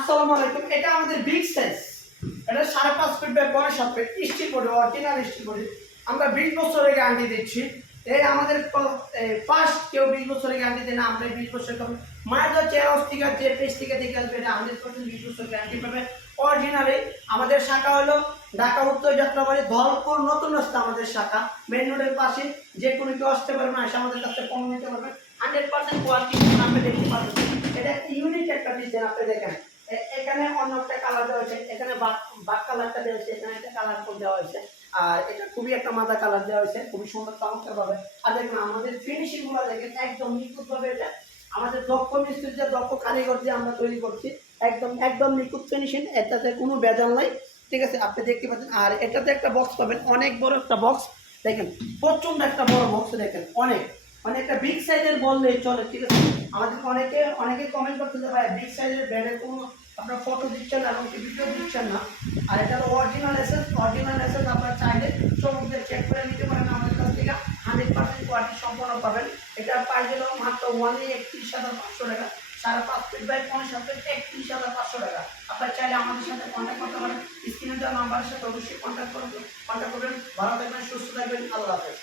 আসসালামু আলাইকুম। এটা আমাদের বিগ সাইজ। এটা 5.5 feet by 7 feet steel body, original steel body. আমরা 20 বছরের গ্যারান্টি দিচ্ছি। এই আমাদের ফার্স্ট কেউ 20 বছরের গ্যারান্টি দেয় না, আমরা 20 বছর কম। মায়ের চেয়ার স্টিকার যে পেজ থেকে দেখে আসবে এটা 100% 20 বছর গ্যারান্টি পাবে অরিজিনালি। আমাদের শাখা হলো ঢাকা উত্তর যাত্রাবাড়ি ধলপুর নতুন রাস্তা আমাদের শাখা, মেইন রোডের পাশে। যে কোনো কেউ আসতে পারবে না, এসে আমাদের কাছে পণ্য নিতে পারবে। 100% কোয়ালিটি আপনি দেখতে পারবেন। এটা ইউনিক একটা ডিজাইন, আপনি দেখেন এখানে অন্য একটা কালার দেওয়া হয়েছে, এখানে বাক কালারটা দেওয়া হয়েছে, এখানে একটা কালার কোড দেওয়া হয়েছে, আর এটা খুবই একটা মাদা কালার দেওয়া হয়েছে, খুবই সুন্দর চমৎকার ভাবে। আর দেখুন আমাদের ফিনিশিং গুলো দেখেন একদম নিখুঁত ভাবে। এটা আমাদের দক্ষ মিস্ত্রি দিয়ে, দক্ষ কারিগর দিয়ে আমরা তৈরি করছি। একদম একদম নিখুঁত ফিনিশিং, এটাতে কোনো ভেজাল নাই। ঠিক আছে, আপনি দেখতে পাচ্ছেন। আর এটাতে একটা বক্স পাবেন, অনেক বড় একটা বক্স। দেখেন প্রচন্ড একটা বড় বক্স, দেখেন অনেক মানে একটা বিগ সাইজের বললেই চলে। ঠিক আছে, আমাদের অনেকে কমেন্ট করতে যে ভাই বিগ সাইজের ব্যাগের কোনো আপনার ফটো দিচ্ছেন না এবং ভিডিও দিচ্ছেন না। আর এটা অরিজিনাল এসেস আপনারা চাইলে সমুদ্রে চেক করে নিতে পারেন আমাদের কাছ থেকে। 100% কোয়ালিটি সম্পন্ন পাবেন। এটা প্রাইস হলো মাত্র 31,500 টাকা। 5.5 ফিট বাই 7 ফিট 31,500 টাকা। আপনারা চাইলে আমাদের সাথে কন্ট্যাক্ট করতে পারেন। স্ক্রিনে দেওয়া নাম্বারের সাথে অবশ্যই কন্ট্যাক্ট করবেন। ভালো থাকবেন, সুস্থ থাকবেন, আল্লাহ হাফেজ।